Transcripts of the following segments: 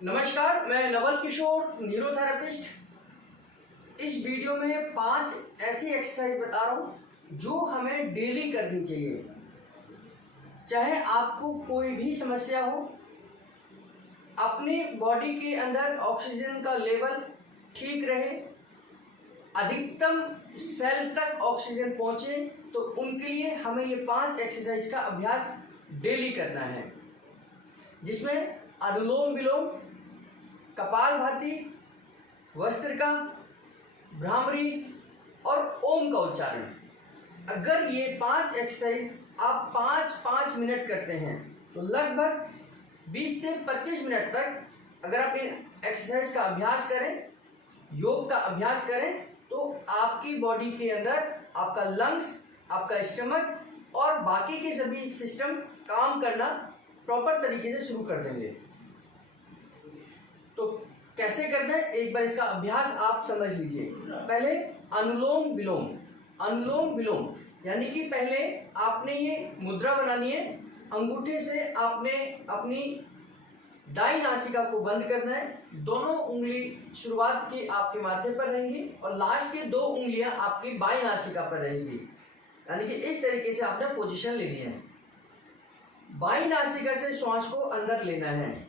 नमस्कार, मैं नवल किशोर, न्यूरोथेरेपिस्ट। इस वीडियो में 5 ऐसी एक्सरसाइज बता रहा हूँ जो हमें डेली करनी चाहिए। चाहे आपको कोई भी समस्या हो, अपनी बॉडी के अंदर ऑक्सीजन का लेवल ठीक रहे, अधिकतम सेल तक ऑक्सीजन पहुँचे, तो उनके लिए हमें ये 5 एक्सरसाइज का अभ्यास डेली करना है, जिसमें अनुलोम विलोम, कपालभाति, वस्त्रिका, भ्रामरी और ओम का उच्चारण। अगर ये 5 एक्सरसाइज आप 5-5 मिनट करते हैं तो लगभग 20 से 25 मिनट तक अगर आप इन एक्सरसाइज का अभ्यास करें, योग का अभ्यास करें, तो आपकी बॉडी के अंदर आपका लंग्स, आपका स्टमक और बाकी के सभी सिस्टम काम करना प्रॉपर तरीके से शुरू कर देंगे। तो कैसे करना है, एक बार इसका अभ्यास आप समझ लीजिए। पहले अनुलोम विलोम। अनुलोम विलोम यानी कि पहले आपने ये मुद्रा बनानी है। अंगूठे से आपने अपनी दाईं नासिका को बंद करना है। दोनों उंगली शुरुआत की आपके माथे पर रहेंगी और लास्ट की 2 उंगलियां आपकी बाईं नासिका पर रहेंगी। यानी कि इस तरीके से आपने पोजीशन लेनी है। बाईं नासिका से श्वास को अंदर लेना है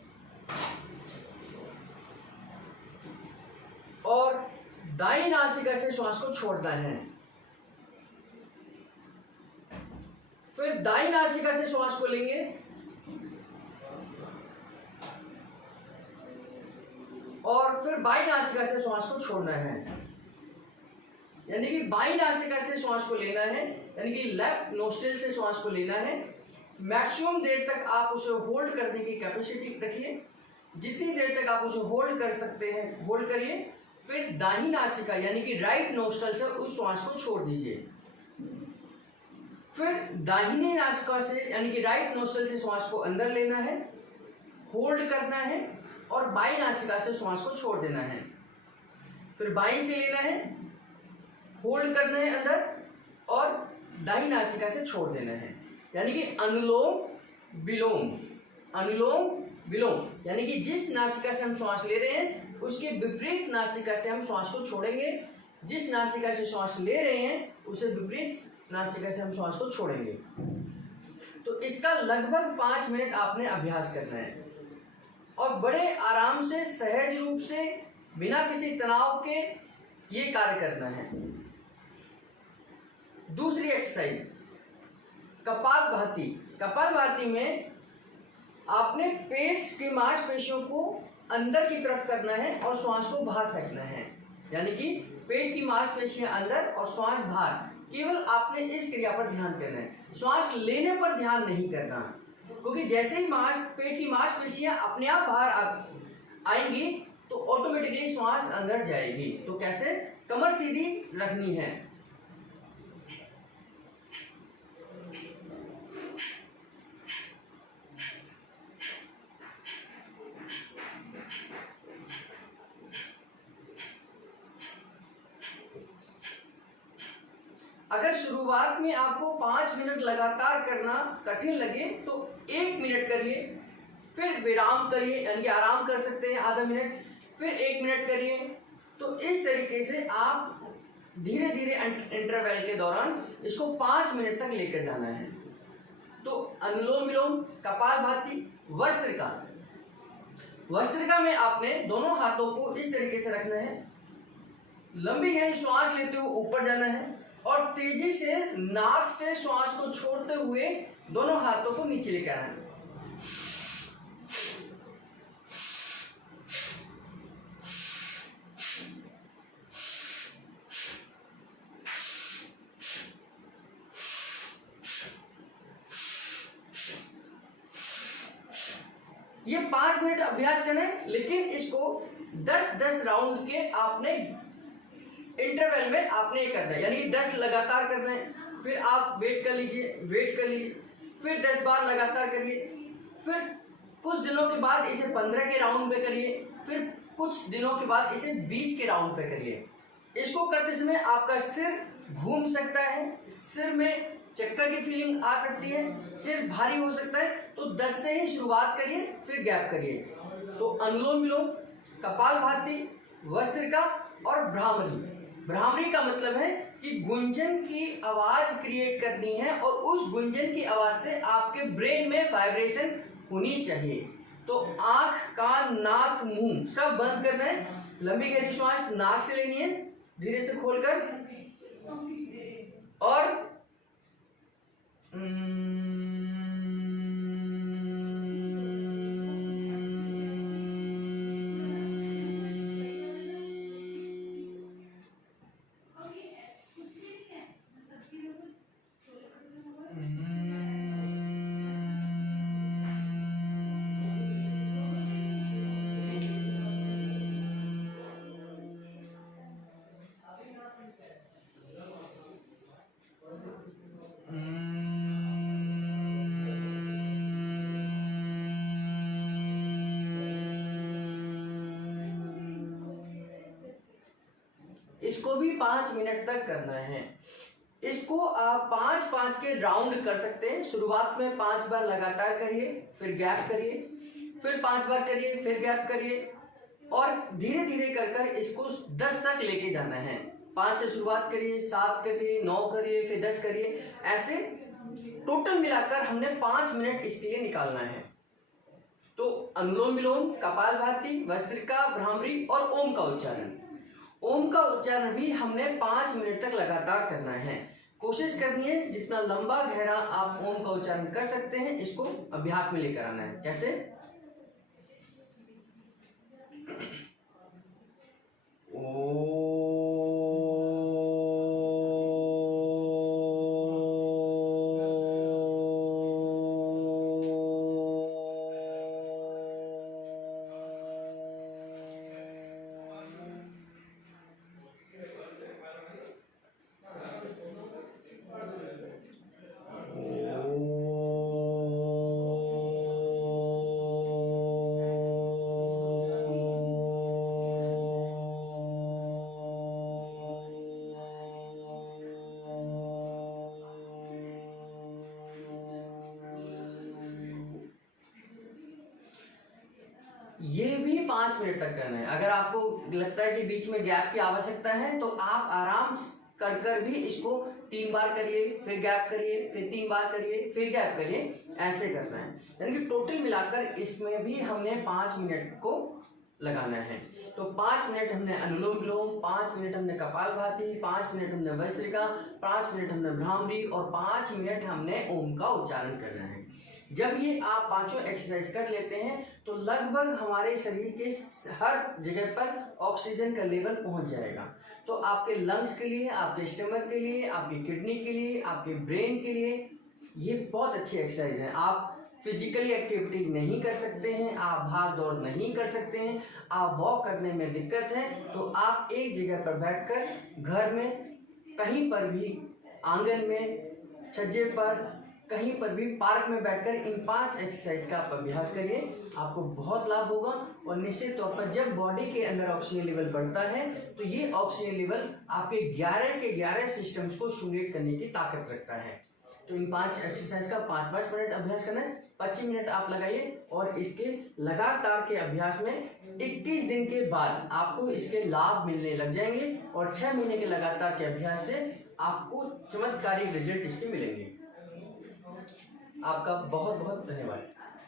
और दाईं नासिका से श्वास को छोड़ना है। फिर दाईं नासिका से श्वास को लेंगे और फिर बाईं नासिका से श्वास को छोड़ना है। यानी कि बाईं नासिका से श्वास को लेना है, यानी कि लेफ्ट नोस्ट्रिल से श्वास को लेना है। मैक्सिमम देर तक आप उसे होल्ड करने की कैपेसिटी रखिए। जितनी देर तक आप उसे होल्ड कर सकते हैं होल्ड करिए। फिर दाहिनी नासिका यानी कि राइट नोस्ट्रिल से उस श्वास को छोड़ दीजिए। फिर दाहिनी नासिका से यानी कि राइट नोस्ट्रिल से श्वास को अंदर लेना है, होल्ड करना है और बाईं नासिका से श्वास को छोड़ देना है। फिर बाईं से लेना है, होल्ड करना है अंदर और दाहिनी नासिका से छोड़ देना है। यानी कि अनुलोम विलोम। अनुलोम विलोम यानी कि जिस नासिका से हम श्वास ले रहे हैं उसके विपरीत नासिका से हम श्वास को छोड़ेंगे। जिस नासिका से श्वास ले रहे हैं उसे विपरीत नासिका से हम श्वास को छोड़ेंगे। तो इसका लगभग 5 मिनट आपने अभ्यास करना है और बड़े आराम से, सहज रूप से, बिना किसी तनाव के ये कार्य करना है। दूसरी एक्सरसाइज कपालभाति। कपालभाति में आपने पेट की मांसपेशियों को अंदर की तरफ करना है और श्वास को बाहर फेंकना है। यानी कि पेट की मांसपेशियां अंदर और श्वास बाहर। केवल आपने इस क्रिया पर ध्यान करना है, श्वास लेने पर ध्यान नहीं करना, क्योंकि जैसे ही पेट की मांसपेशियां अपने आप बाहर आएंगी तो ऑटोमेटिकली श्वास अंदर जाएगी। तो कैसे, कमर सीधी रखनी है। अगर शुरुआत में आपको 5 मिनट लगातार करना कठिन लगे तो 1 मिनट करिए, फिर विराम करिए, यानी कि आराम कर सकते हैं आधा मिनट, फिर 1 मिनट करिए। तो इस तरीके से आप धीरे धीरे इंटरवल के दौरान इसको 5 मिनट तक लेकर जाना है। तो अनुलोम विलोम, कपालभाति, वस्त्रिका। वस्त्रिका में आपने दोनों हाथों को इस तरीके से रखना है, लंबी गहरी श्वास लेते हुए ऊपर जाना है और तेजी से नाक से श्वास को छोड़ते हुए दोनों हाथों को नीचे लेकर आना है। ये 5 मिनट अभ्यास करना है, लेकिन इसको 10-10 राउंड के आपने इंटरवल में आपने ये करना है। यानी 10 लगातार करना है, फिर आप वेट कर लीजिए, फिर 10 बार लगातार करिए, फिर कुछ दिनों के बाद इसे 15 के राउंड पे करिए, फिर कुछ दिनों के बाद इसे 20 के राउंड पे करिए। इसको करते समय आपका सिर घूम सकता है, सिर में चक्कर की फीलिंग आ सकती है, सिर भारी हो सकता है, तो 10 से ही शुरुआत करिए, फिर गैप करिए। तो अनुलोम विलोम, कपालभाति, वस्त्रिका और भ्रामरी। भ्रामरी का मतलब है कि गुंजन की आवाज क्रिएट करनी है और उस गुंजन की आवाज से आपके ब्रेन में वाइब्रेशन होनी चाहिए। तो आंख, कान, नाक, मुंह सब बंद करना है। लंबी गहरी श्वास नाक से लेनी है, धीरे से खोलकर, और इसको भी 5 मिनट तक करना है। इसको आप 5-5 के राउंड कर सकते हैं। शुरुआत में 5 बार लगातार करिए, फिर गैप करिए, फिर 5 बार करिए, फिर गैप करिए, और धीरे धीरे कर कर इसको 10 तक लेके जाना है। 5 से शुरुआत करिए, 7 करिए, 9 करिए, फिर 10 करिए। ऐसे टोटल मिलाकर हमने 5 मिनट इसके लिए निकालना है। तो अनुलोम विलोम, कपालभाति, वस्त्रिका, भ्रामरी और ओम का उच्चारण। ओम का उच्चारण भी हमने 5 मिनट तक लगातार करना है। कोशिश करनी है जितना लंबा गहरा आप ओम का उच्चारण कर सकते हैं, इसको अभ्यास में लेकर आना है। कैसे? ये भी 5 मिनट तक करना है। अगर आपको लगता है कि बीच में गैप की आवश्यकता है तो आप आराम कर भी इसको 3 बार करिए, फिर गैप करिए, फिर 3 बार करिए, फिर गैप करिए, ऐसे करना है। यानी कि टोटल मिलाकर इसमें भी हमने 5 मिनट को लगाना है। तो 5 मिनट हमने अनुलोम विलोम, 5 मिनट हमने कपालभाति, 5 मिनट हमने वस्त्रिका, 5 मिनट हमने भ्रामरी और 5 मिनट हमने ओम का उच्चारण करना है। जब ये आप 5 एक्सरसाइज कर लेते हैं तो लगभग हमारे शरीर के हर जगह पर ऑक्सीजन का लेवल पहुंच जाएगा। तो आपके लंग्स के लिए, आपके स्टमक के लिए, आपकी किडनी के लिए, आपके ब्रेन के लिए ये बहुत अच्छी एक्सरसाइज है। आप फिजिकली एक्टिविटी नहीं कर सकते हैं, आप भाग दौड़ नहीं कर सकते हैं, आप वॉक करने में दिक्कत है, तो आप एक जगह पर बैठकर घर में, कहीं पर भी, आंगन में, छज्जे पर, कहीं पर भी, पार्क में बैठकर इन 5 एक्सरसाइज का आप अभ्यास करिए। आपको बहुत लाभ होगा। और निश्चित तौर पर जब बॉडी के अंदर ऑक्सीजन लेवल बढ़ता है तो ये ऑक्सीजन लेवल आपके 11 के 11 सिस्टम्स को स्टिमुलेट करने की ताकत रखता है। तो इन 5 एक्सरसाइज का 5-5 मिनट अभ्यास करना है। 25 मिनट आप लगाइए और इसके लगातार के अभ्यास में 21 दिन के बाद आपको इसके लाभ मिलने लग जाएंगे और 6 महीने के लगातार के अभ्यास से आपको चमत्कारी रिजल्ट इसके मिलेंगे। आपका बहुत बहुत धन्यवाद।